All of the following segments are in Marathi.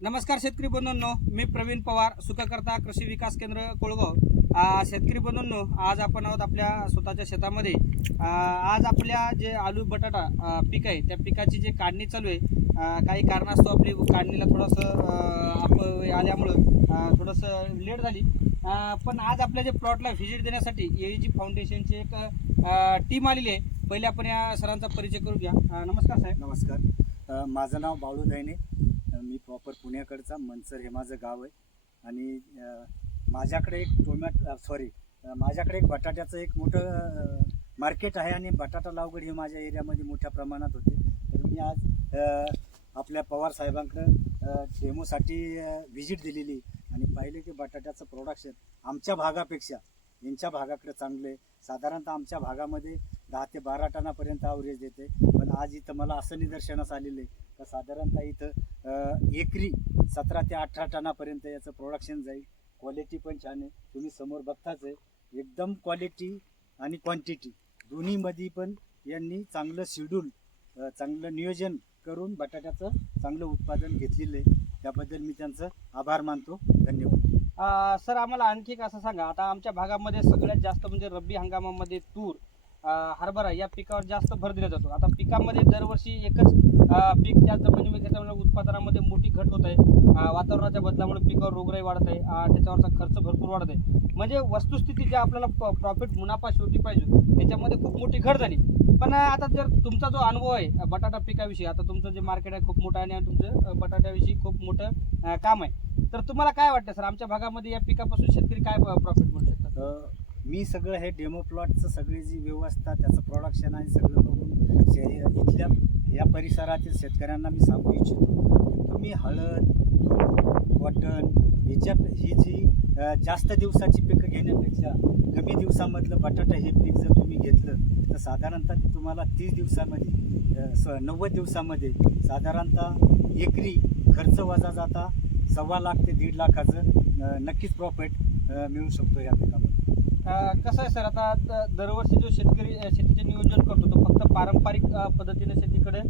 नमस्कार शेतकरी बंधूंनो मी प्रवीण पवार सुखकर्ता कृषी विकास केंद्र कोळगाव. शेतकरी बंधूंनो आज आपण आहोत आपल्या स्वतःच्या शेतामध्ये. आज आपल्या जे आलू बटाटा पीक आहे त्या पिकाची जी काढणी चालू आहे काही कारणास्तव आपली काढणीला थोडंसं आप आल्यामुळं थोडंसं लेट झाली. पण आज आपल्या जे प्लॉटला व्हिजिट देण्यासाठी ए जी फाउंडेशनची एक टीम आलेली आहे. पहिले आपण या सरांचा परिचय करू घ्या नमस्कार साहेब. नमस्कार. माझं नाव बाळू दैने मी प्रॉपर पुण्याकडचा मनसर हे माझं गाव आहे. आणि माझ्याकडे एक टोमॅटो सॉरी माझ्याकडे एक बटाट्याचं एक मोठं मार्केट आहे आणि बटाटा लावगड ही माझ्या एरियामध्ये मोठ्या प्रमाणात होते. तर मी आज आपल्या पवार साहेबांकडं डेमोसाठी व्हिजिट दिलेली. आणि पाहिले की बटाट्याचं प्रोडक्शन आमच्या भागापेक्षा यांच्या भागाकडे चांगलं. आहे साधारणतः आमच्या भागामध्ये दहा ते बारा टनापर्यंत ॲव्हरेज देते पण आज इथं मला असं निदर्शनास आलेलं आहे का साधारणतः इथं एकरी सतरा ते अठरा टनापर्यंत याचं प्रोडक्शन जाईल. क्वालिटी पण छान आहे. तुम्ही समोर बघताच आहे. एकदम क्वालिटी आणि क्वांटिटी दोन्हीमध्ये पण यांनी चांगलं शेड्यूल चांगलं नियोजन करून बटाट्याचं चांगलं उत्पादन घेतलेलं आहे. त्याबद्दल मी त्यांचं आभार मानतो. धन्यवाद. सर आम्हाला आणखी एक असं सांगा. आता आमच्या भागामध्ये सगळ्यात जास्त म्हणजे रब्बी हंगामामध्ये तूर हरभरा या पिकावर जास्त भर दिला जातो. आता पिकामध्ये दरवर्षी एकच पीक त्या जमिनीमध्ये म्हणजे घेतल्यामुळे उत्पादनामध्ये मोठी घट होत आहे. वातावरणाच्या बदलामुळे पिकावर रोगराई वाढत आहे त्याच्यावरचा खर्च भरपूर वाढत आहे. म्हणजे वस्तुस्थिती जे आपल्याला प्रॉफिट मुनाफा शेवटी पाहिजे त्याच्यामध्ये खूप मोठी घट झाली. पण आता जर तुमचा जो अनुभव आहे बटाटा पिकाविषयी आता तुमचं जे मार्केट आहे खूप मोठं आहे आणि तुमचं बटाट्याविषयी खूप मोठं काम आहे. तर तुम्हाला काय वाटतं सर? आमच्या भागामध्ये या पिकापासून शेतकरी काय प्रॉफिट मिळू शकतात? मी सगळं हे डेमो प्लॉटचं सगळी जी व्यवस्था त्याचं प्रोडक्शन आणि सगळं बघून शे इथल्या या परिसरातील शेतकऱ्यांना मी सांगू इच्छितो. तुम्ही हळद तूर कॉटन ही जी जास्त दिवसाची पिक घेण्यापेक्षा कमी दिवसामधलं बटाटा हे पीक जर तुम्ही घेतलं तर साधारणतः तुम्हाला तीस दिवसामध्ये स नव्वद दिवसामध्ये साधारणतः एकरी खर्च वजा जाता सव्वा लाख ते दीड लाखाचं नक्कीच प्रॉफिट मिळू शकतो या पिकामध्ये. कसं आहे सर आता दरवर्षी जो शेतकरी शेतीचे नियोजन करतो तो फक्त पारंपरिक पद्धतीने शेतीकडे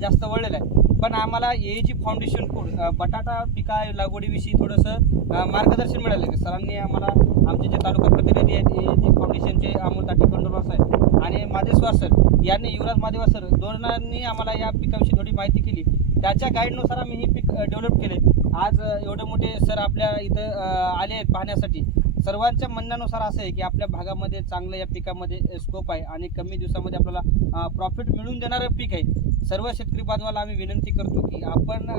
जास्त वळलेला आहे. पण आम्हाला ए जी फाउंडेशनकडून बटाटा पिका लागवडीविषयी थोडंसं मार्गदर्शन मिळालं आहे सरांनी आम्हाला आमचे जे तालुका प्रतिनिधी आहेत ए जी फाउंडेशनचे अमोल ताटी खंडोलवार साहेब आणि माधेश्वर सर यांनी युवराज माधेवा सर दोनांनी आम्हाला या पिकाविषयी थोडी माहिती केली. त्याच्या गाईडनुसार आम्ही हे पीक डेव्हलप केले आज एवढे मोठे सर आपल्या इथं आले आहेत पाहण्यासाठी. सर्वांच्या म्हणण्यानुसार असं आहे की आपल्या भागामध्ये चांगलं या पिकामध्ये स्कोप आहे आणि कमी दिवसामध्ये आपल्याला प्रॉफिट मिळून देणारं पीक आहे. सर्व शेतकरी बांधवाला आम्ही विनंती करतो की आपण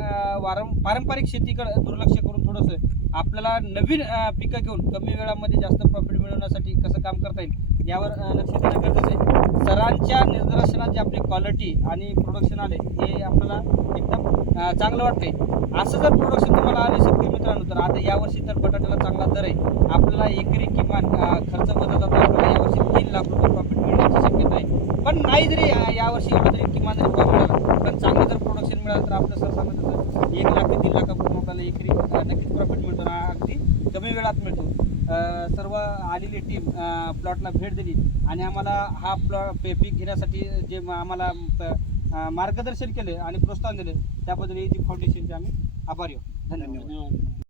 वारं पारंपरिक शेतीकडे दुर्लक्ष करून थोडंसं आपल्याला नवीन पिकं घेऊन कमी वेळामध्ये जास्त प्रॉफिट मिळवण्यासाठी कसं काम करता येईल यावर लक्ष देणं गरजेचं आहे. सरांच्या निर्देशनात जे आपली क्वालिटी आणि प्रोडक्शन आले हे आपल्याला एकदम चांगलं वाटते असं जर प्रोडक्शन तुम्हाला आले शेतकरी मित्रांनो तर आता यावर्षी तर बटाट्याला चांगला दर आहे. आपल्याला एकरी किमान खर्च वजा आपल्याला यावर्षी तीन लाख रुपये प्रॉफिट मिळण्याची शक्यता आहे. पण नाही जरी यावर्षी एवढं जरी किमान जरी भाव मिळाला पण चांगलं जर प्रोडक्शन मिळालं तर आपलं सर सांगत होतं एक लाख ते तीन लाखापर्यंत आपल्याला एकरी नक्कीच प्रॉफिट मिळतो आणि अगदी कमी वेळात मिळतो. सर्व आलेली टीम प्लॉटला भेट दिली आणि आम्हाला हा प्लॉट पीक घेण्यासाठी जे आम्हाला मार्गदर्शन केले आणि प्रोत्साहन दिले त्याबद्दल जी फाउंडेशनचे आम्ही आभारी आहोत. धन्यवाद.